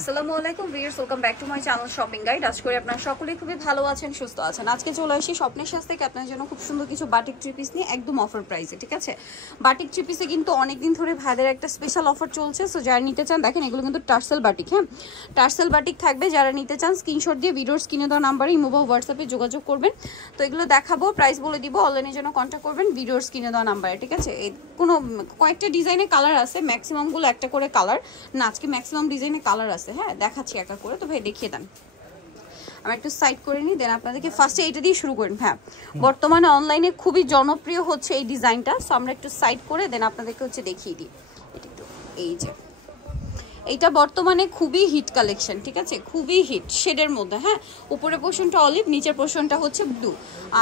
আসসালামু আলাইকুম viewers, welcome back to my channel shopping guide. আজ করে আপনারা সকলেই খুবই ভালো আছেন, সুস্থ আছেন। আজকে চলে আসি স্বপ্নের সাজ থেকে আপনার জন্য খুব সুন্দর কিছু বাটিক থ্রি পিস নিয়ে, একদম অফার প্রাইসে। ঠিক আছে, বাটিক থ্রি পিসে কিন্তু অনেকদিন ধরে ভাইদের একটা স্পেশাল অফার চলছে। সো যারা নিতে চান দেখেন, এগুলো কিন্তু টার্সেল বাটিক। হ্যাঁ, টার্সেল বাটিক থাকবে। যারা নিতে চান স্ক্রিনশট দিয়ে ভিডিওর স্ক্রিনে দেওয়া নাম্বারে ইমো বা হোয়াটসঅ্যাপে যোগাযোগ করবেন। তো এগুলো দেখাবো, প্রাইস বলে দিব, অনলাইনের জন্য কন্ট্যাক্ট করবেন ভিডিওর স্ক্রিনে দেওয়া নাম্বারে। ঠিক আছে, কোনো কয়েকটা ডিজাইনের কালার আছে, ম্যাক্সিমামগুলো একটা করে কালার না, আজকে ম্যাক্সিমাম ডিজাইনের কালার আছে। হ্যাঁ, দেখাচ্ছি একা করে, তো ভাই দেখিয়ে দেন। আমি একটু সাইড করে নিই, দেন আপনাদেরকে ফার্স্টে এইটা দিয়ে শুরু করেন। হ্যাঁ, বর্তমানে অনলাইনে খুবই জনপ্রিয় হচ্ছে এই ডিজাইনটা। সো আমরা একটু সাইড করে দেন আপনাদেরকে হচ্ছে দেখিয়ে দিই। এটা একটু এই যে এইটা বর্তমানে খুবই হিট কালেকশন। ঠিক আছে, খুবই হিট শেডের মধ্যে। হ্যাঁ, উপরের পোর্শনটা অলিভ, নিচের পোর্শনটা হচ্ছে ব্লু।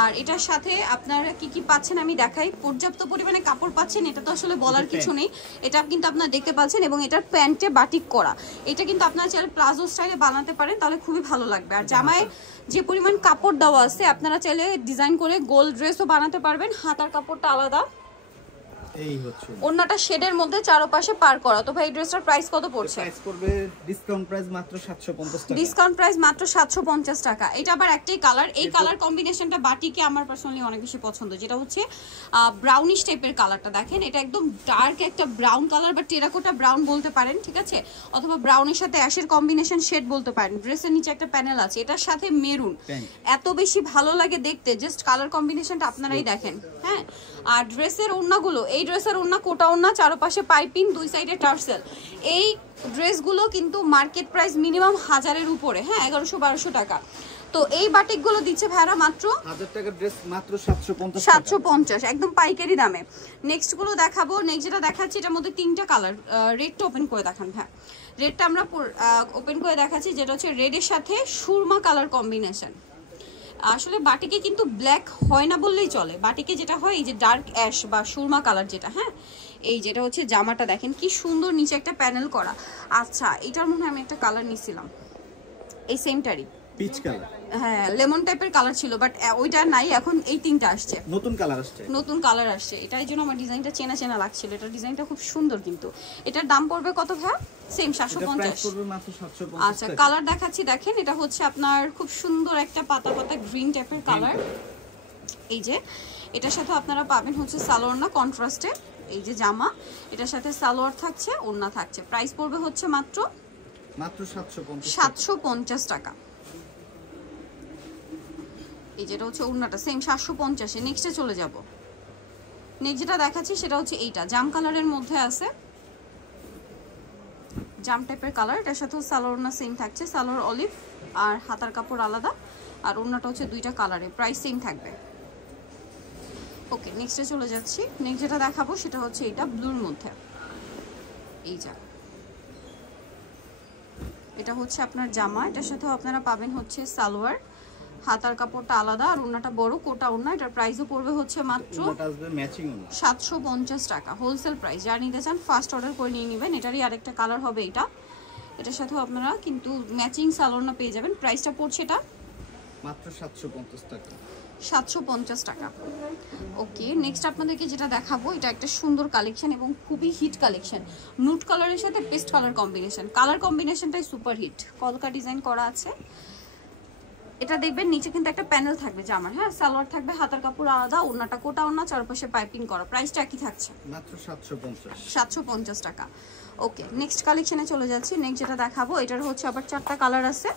আর এটার সাথে আপনারা কি কি পাচ্ছেন আমি দেখাই। পর্যাপ্ত পরিমাণে কাপড় পাচ্ছেন, এটা তো আসলে বলার কিছু নেই। এটা কিন্তু আপনারা দেখতে পাচ্ছেন, এবং এটার প্যান্টে বাটিক করা। এটা কিন্তু আপনারা চাইলে প্লাজো স্টাইলে বানাতে পারেন, তাহলে খুবই ভালো লাগবে। আর জামায় যে পরিমাণ কাপড় দেওয়া আছে, আপনারা চাইলে ডিজাইন করে গোল ড্রেসও বানাতে পারবেন। হাতার কাপড়টা আলাদা, এই হচ্ছে ওন্নাটা শেডের মধ্যে চারপাশে পার করা। তো ভাই ড্রেসটার প্রাইস কত পড়ছে? প্রাইস পড়বে ডিসকাউন্ট প্রাইস মাত্র 750 টাকা। ডিসকাউন্ট প্রাইস মাত্র 750 টাকা। এটা আবার একটাই কালার, এই কালার কম্বিনেশনটা বাটিকে আমার পার্সোনালি অনেক বেশি পছন্দ, যেটা হচ্ছে ব্রাউনিশ টাইপের কালারটা। দেখেন, এটা একদম ডার্ক একটা ব্রাউন কালার বা টেরাকোটা ব্রাউন বলতে পারেন। ঠিক আছে, অথবা ব্রাউনের সাথে অ্যাশের কম্বিনেশন শেড বলতে পারেন। ড্রেসের নিচে একটা প্যানেল আছে, এটার সাথে মেরুন, এত বেশি ভালো লাগে দেখতে। জাস্ট কালার কম্বিনেশনটা আপনারাই দেখেন। হ্যাঁ, আর ড্রেসের ওড়নাগুলো, এই ড্রেসের ওড়না কোটা ওড়না, চারপাশে পাইপিং, দুই সাইডে টার্সেল। এই ড্রেসগুলো কিন্তু মার্কেট প্রাইস মিনিমাম 1000-এর উপরে। হ্যাঁ, 1100-1200 টাকা। তো এই বাটিকগুলো দিচ্ছে ভাইরা মাত্র 1000 টাকার ড্রেস মাত্র 750 টাকা। 750, একদম পাইকারি দামে। নেক্সট গুলো দেখাবো। নেক্সট যেটা দেখাচ্ছি, এটার মধ্যে তিনটা কালার। রেডটা ওপেন করে দেখান। হ্যাঁ, রেডটা আমরা ওপেন করে দেখাচ্ছি, যেটা হচ্ছে রেডের সাথে সুরমা কালার কম্বিনেশন। আসলে বাটিকে কিন্তু ব্ল্যাক হয় না বললেই চলে। বাটিকে যেটা হয় এই যে ডার্ক অ্যাশ বা সুরমা কালার যেটা। হ্যাঁ, এই যেটা হচ্ছে জামাটা দেখেন কি সুন্দর, নিচে একটা প্যানেল করা। আচ্ছা, এটার মনে হয় আমি একটা কালার নিয়েছিলাম, এই সেমটারই পিচ কালার। হ্যাঁ, লেমন টাইপের কালার ছিল, বাট ওইটা নাই, এখন এই তিনটা আসছে, নতুন কালার আসছে। নতুন কালার আসছে। এটাই জন্য আমার ডিজাইনটা চেনা চেনা লাগছিল। এটার ডিজাইনটা খুব সুন্দর, কিন্তু এটার দাম পড়বে কত ভাই? সেম 750 পড়বে মাত্র 750 আচ্ছা, কালার দেখাচ্ছি দেখেন। এটা হচ্ছে আপনার খুব সুন্দর একটা পাতা পাতা গ্রিন টাইপের কালার। এই যে এটার সাথে আপনারা পাবেন হচ্ছে সালোয়ার না কন্ট্রাস্টে, এই যে জামা, এটার সাথে সালোয়ার থাকছে, ওড়না থাকছে। প্রাইস পড়বে হচ্ছে মাত্র 750 টাকা। এই যেটা হচ্ছে ওড়নাটা সেম 750-এ। নেক্সটে চলে যাব। নেক্সট যেটা দেখাচ্ছি সেটা হচ্ছে এইটা জাম কালারের মধ্যে আছে, জাম টাইপের কালার। এটার সাথেও সালোয়ার না সেম থাকছে, সালোয়ার অলিভ আর হাতার কাপড় আলাদা, আর ওড়নাটা হচ্ছে দুইটা কালারে, প্রাইস সেম থাকবে। ওকে, নেক্সটে চলে যাচ্ছি। নেক্সট যেটা দেখাবো সেটা হচ্ছে এটা ব্লুর মধ্যে। এই যা, এটা হচ্ছে আপনার জামা, এটার সাথেও আপনারা পাবেন হচ্ছে সালোয়ার, হাতার কাপড়টা আলাদা, আর ওড়নাটা বড় কোটা ওড়না। এটার প্রাইসও পড়বে হচ্ছে মাত্র 750 টাকা, হোলসেল প্রাইস। যারা নিতে চান ফার্স্ট অর্ডার করে নিয়ে নেবেন। এটারই আরেকটা কালার হবে এটা, এটার সাথেও আপনারা কিন্তু ম্যাচিং সালোয়ার পেয়ে যাবেন। প্রাইসটা পড়ছে এটা মাত্র 750 টাকা। 750 টাকা। ওকে, নেক্সট আপনাদেরকে যেটা দেখাবো, এটা একটা সুন্দর কালেকশন এবং খুবই হিট কালেকশন। নুট কালারের সাথে পেস্ট কালার কম্বিনেশন, কালার কম্বিনেশনটাই সুপার হিট। কলকা ডিজাইন করা আছে। এটা দেখবেন নিচে কিন্তু একটা প্যানেল থাকবে জামার। হ্যাঁ, সালোয়ার থাকবে, হাতার কাপড় আলাদা, ওড়নাটা কোটা ওড়না, চারপাশে পাইপিং করা। প্রাইসটা কি থাকছে? মাত্র 750 টাকা। ওকে, নেক্সট কালেকশনে চলে যাচ্ছি। নেক্সট যেটা দেখাবো, এটার হচ্ছে আবার 4টা কালার আছে।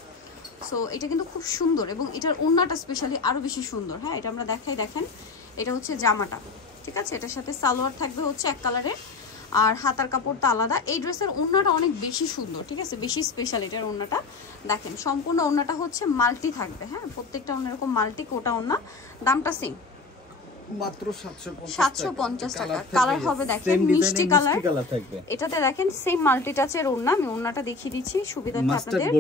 সো এটা কিন্তু খুব সুন্দর, এবং এটার ওড়নাটা স্পেশালি আরো বেশি সুন্দর। হ্যাঁ, এটা আমরা দেখাই, দেখেন এটা হচ্ছে জামাটা। ঠিক আছে, এটার সাথে সালোয়ার থাকবে হচ্ছে এক কালারের, আর হাতার কাপড়টা আলাদা। এই ড্রেসের ওড়নাটা অনেক বেশি সুন্দর। ঠিক আছে, বেশি স্পেশাল এটার ওড়নাটা। দেখেন সম্পূর্ণ ওড়নাটা হচ্ছে মাল্টি থাকবে। হ্যাঁ, প্রত্যেকটা ওড়না এরকম মাল্টি কোটা ওড়না। দামটা সেম মাত্র 750 টাকা। কালার হবে দেখেন মিষ্টি কালার থাকবে। এটাতে দেখেন সেম মাল্টি টাচের ওড়না, আমি ওড়নাটা দেখিয়ে দিচ্ছি সুবিধার্থে আপনাদের।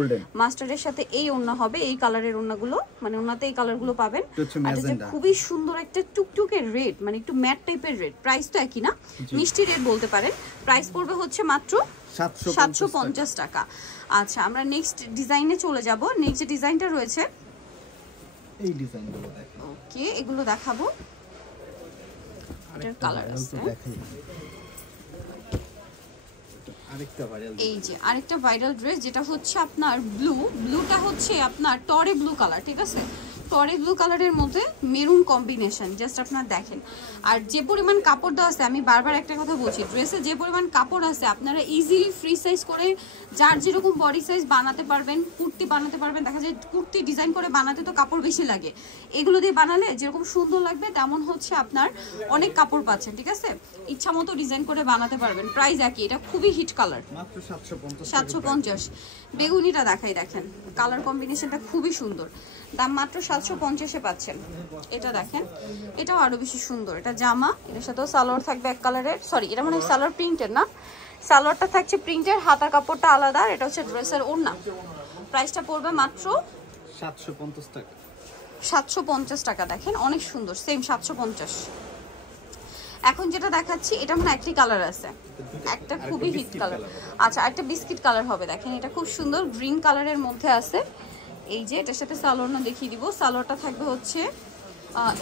মাস্টারের সাথে এই ওড়না হবে, এই কালারের ওড়নাগুলো, মানে ওড়নাতে এই কালারগুলো পাবেন। আর এটা খুবই সুন্দর একটা টুকটুকে রেড, মানে একটু ম্যাট টাইপের রেড। প্রাইস তো একই না, মিষ্টি রেড বলতে পারেন। প্রাইস পড়বে হচ্ছে মাত্র 750 টাকা। আচ্ছা, আমরা নেক্সট ডিজাইনে চলে যাব। নেক্সট যে ডিজাইনটা রয়েছে, এই ডিজাইনগুলো দেখেন। ওকে, এগুলো দেখাবো। এটার কালার আছে, আরেকটা ভাইরাল এই যে আরেকটা ভাইরাল ড্রেস, যেটা হচ্ছে আপনার ব্লুটা হচ্ছে আপনার টরে ব্লু কালার, ঠিক আছে? টরে ব্লু কালারের মধ্যে মেরুন কম্বিনেশন, জাস্ট আপনারা দেখেন। আর যে পরিমাণ কাপড় দেওয়া আছে, আমি বারবার একটা কথা বলছি, ড্রেসে যে পরিমাণ কাপড় আছে আপনারা ইজিলি ফ্রি সাইজ করে যার যেরকম বডি সাইজ বানাতে পারবেন, কুর্তি বানাতে পারবেন। দেখা যায় কুর্তি ডিজাইন করে বানাতে তো কাপড় বেশি লাগে, এগুলো দিয়ে বানালে যেরকম সুন্দর লাগবে তেমন হচ্ছে আপনার অনেক কাপড় পাচ্ছেন, ঠিক আছে? ইচ্ছা মতো ডিজাইন করে বানাতে পারবেন। প্রাইস একই, এটা খুবই হিট কালার, মাত্র 750 750। বেগুনিটা দেখাই, দেখেন কালার কম্বিনেশনটা খুবই সুন্দর, দাম মাত্র 750-এ পাচ্ছেন। এটা দেখেন, এটাও আরো বেশি সুন্দর। এটা জামা, এর সাথেও সালোয়ার থাকবে এক কালারের, সরি এটা মানে সালোয়ার প্রিন্টের না, সালোয়ারটা থাকছে প্রিন্টের, হাতার কাপড়টা আলাদা। এটা হচ্ছে ড্রেসের ওড়না। প্রাইসটা পড়বে মাত্র 750 টাকা। 750 টাকা। দেখেন অনেক সুন্দর, সেম 750। এখন যেটা দেখাচ্ছি এটা মানে একটি কালার আছে, একটা খুবই হিট কালার। আচ্ছা, একটা বিস্কিট কালার হবে। দেখেন এটা খুব সুন্দর গ্রিন কালারের মধ্যে আছে। এই যে এটার সাথে সালোয়ারটা দেখিয়ে দিব। সালোয়ারটা থাকবে হচ্ছে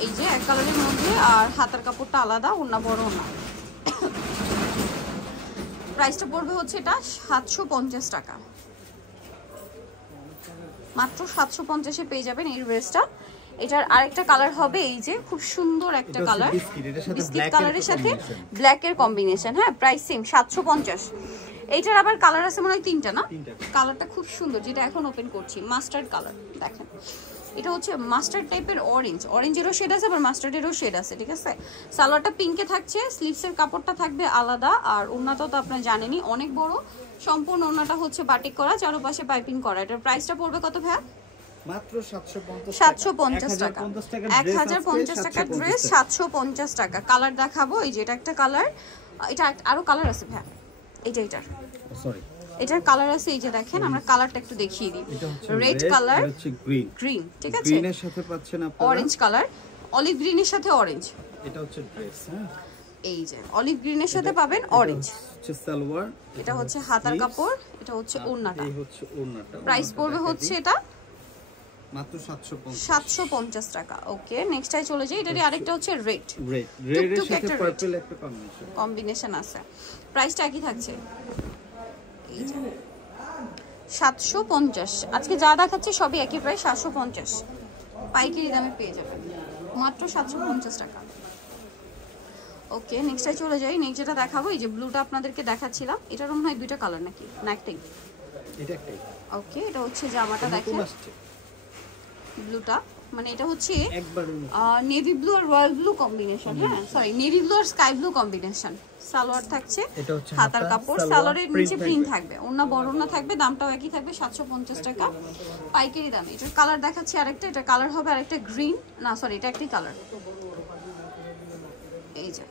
এই যে এক কালারের মধ্যে, আর হাতার কাপড়টা আলাদা, ওড়না বড় ওড়না। প্রাইসটা পড়বে হচ্ছে এটা 750 টাকা, মাত্র 750-এ পেয়ে যাবেন এই ড্রেসটা। এটার আরেকটা কালার হবে এই যে খুব সুন্দর একটা কালার, বিস্কিট কালারের সাথে ব্ল্যাকের কম্বিনেশন। হ্যাঁ, প্রাইস সেম 750। এইটার আবার কালার আছে মনে হয় 3টা না? কালারটা খুব সুন্দর, যেটা এখন ওপেন করছি, মাস্টার্ড কালার। দেখেন এটা হচ্ছে মাস্টার্ড টাইপের অরেঞ্জেরও শেড আছে, আবার মাস্টার্ডেরও শেড আছে, ঠিক আছে? সালোয়ারটা পিঙ্কে থাকছে, স্লিভসের কাপড়টা থাকবে আলাদা, আর ওড়নাটাও তো আপনারা জানেনই অনেক বড়। সম্পূর্ণ ওড়নাটা হচ্ছে বাটিক করা, চারপাশে পাইপিং করা। এটার প্রাইসটা পড়বে কত ভাইয়া? মাত্র 750 টাকা। 1050 টাকার ড্রেস 750 টাকা। কালার দেখাবো, এই যে এটা একটা কালার, এটা আরো কালার আছে ভাইয়া। এটার সরি, এটার কালার আছে, এই যে দেখেন, আমরা কালারটা একটু দেখিয়ে দিই। রেড কালার, গ্রিন, ঠিক আছে? গ্রিনের সাথে পাচ্ছেন আপনারা অরেঞ্জ কালার, অলিভ গ্রিনের সাথে অরেঞ্জ। এটা হচ্ছে ড্রেস, হ্যাঁ, এই যে অলিভ গ্রিনের সাথে পাবেন অরেঞ্জ। হচ্ছে সালোয়ার, এটা হচ্ছে হাতার কাপড়, এটা হচ্ছে ওড়নাটা। এই হচ্ছে ওড়নাটা। প্রাইস পড়বে হচ্ছে এটা মাত্র 750 টাকা। ওকে, নেক্সটটাই চলে যাই। এটারই আরেকটা হচ্ছে রেড, রেডের সাথে পার্পল একটা কম্বিনেশন আছে। প্রাইসটা একই থাকছে, এই যে 750। আজকে যা দেখাচ্ছে সবই একই প্রাইস, 750। পাইকারি দামে পেয়ে যাবেন মাত্র 750 টাকা। ওকে, নেক্সটটাই চলে যাই। নেক্সট যেটা দেখাবো, এই যে ব্লুটা আপনাদেরকে দেখাচ্ছিলাম, এটার মনে হয় 2টা কালার নাকি না একটাই? এটা একটাই। ওকে, এটা হচ্ছে জামাটা দেখেন, ব্লুটা মানে এটা হচ্ছে নেভি ব্লু আর রয়্যাল ব্লু কম্বিনেশন। হ্যাঁ, সরি, নেভি ব্লু আর স্কাই ব্লু কম্বিনেশন। সালোয়ার থাকছে, হাতার কাপড়, সালোয়ারের নিচে প্রিন্ট থাকবে, ওড়না বড় ওড়না থাকবে, দামটাও একই থাকবে 750 টাকা পাইকারি দামে। এটার কালার দেখাচ্ছি আরেকটা, এটা কালার হবে আরেকটা গ্রিন, না সরি এটা একটাই কালার। এই যে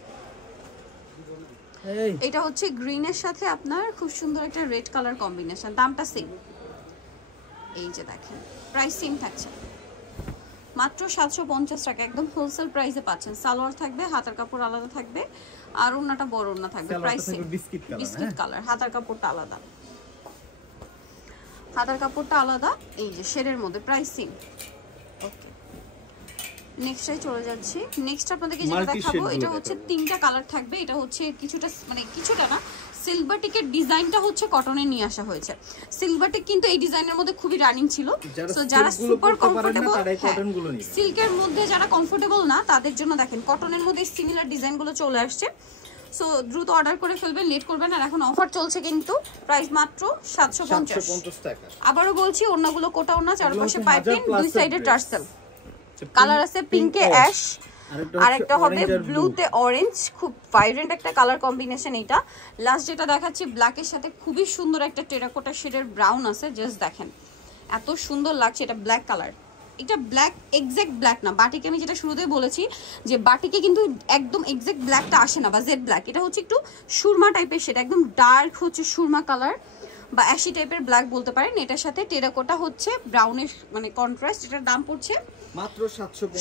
এটা হচ্ছে গ্রিনের সাথে আপনার খুব সুন্দর একটা রেড কালার কম্বিনেশন, দামটা সেম। এই যে দেখেন, প্রাইস সেম থাকছে মাত্র 750 টাকা, একদম হোলসেল প্রাইসে পাচ্ছেন। সালোয়ার থাকবে, হাতার কাপড় আলাদা থাকবে, আর ওড়নাটা বড় ওড়না থাকবে। প্রাইস সেম, বিস্কিট কালার, হাতার কাপড়টা আলাদা, হাতার কাপড়টা আলাদা। এই যে শেডের মধ্যে, প্রাইস সেম। ওকে, নেক্সটটাই চলে যাচ্ছি। নেক্সট আপনাদেরকে যেটা দেখাবো, এটা হচ্ছে 3টা কালার থাকবে। এটা হচ্ছে কিছুটা মানে কিছুটা না, সিলভারটিকের ডিজাইনটা হচ্ছে কটনে নিয়ে আসা হয়েছে। সিলভারটিক কিন্তু এই ডিজাইনের মধ্যে খুবই রানিং ছিল, সো যারা সুপার কমফোর্টেবল, সিল্কের মধ্যে যারা কমফোর্টেবল না তাদের জন্য দেখেন কটনের মধ্যে সিমিলার ডিজাইনগুলো চলে আসছে। সো দ্রুত অর্ডার করে ফেলবেন, লেট করবেন। আর এখন অফার চলছে কিন্তু, প্রাইস মাত্র 750 টাকা। আবারও বলছি, ওড়নাগুলো কোটা ওড়না, চারপাশে পাইপিং, দুই সাইডে টার্সেল। কালার আছে পিঙ্কে অ্যাশ, আরেকটা হবে ব্লুতে অরেঞ্জ, খুব ভাইব্রেন্ট একটা কালার কম্বিনেশন। এটা লাস্ট যেটা দেখাচ্ছি ব্ল্যাকের সাথে খুবই সুন্দর একটা টেরাকোটা শেডের ব্রাউন আছে, জাস্ট দেখেন এত সুন্দর লাগছে। এটা ব্ল্যাক কালার, এটা ব্ল্যাক এক্সাক্ট ব্ল্যাক না, বাটিকে আমি যেটা শুরুতেই বলেছি যে বাটিকে কিন্তু একদম এক্সাক্ট ব্ল্যাকটা আসে না, বা জেড ব্ল্যাক। এটা হচ্ছে একটু সুরমা টাইপের শেড, একদম ডার্ক হচ্ছে সুরমা কালার বা অ্যাশি টাইপের ব্ল্যাক বলতে পারেন। এটার সাথে টেরাকোটা হচ্ছে ব্রাউনের মানে কন্ট্রাস্ট। এটার দাম পড়ছে মাত্র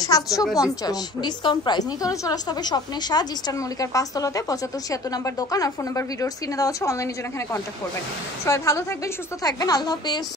750 ডিসকাউন্ট প্রাইস। নিতে হলে চলে আসতে হবে স্বপ্নের সাজ, ইস্টার্ন মল্লিকার 5 তলাতে 7576 নাম্বার দোকান, আর ফোন নাম্বার ভিডিওর স্ক্রিনে দেওয়া আছে, অনলাইনে জন্য এখানে কন্ট্যাক্ট করবেন। সবাই ভালো থাকবেন, সুস্থ থাকবেন, আল্লাহ হাফেজ।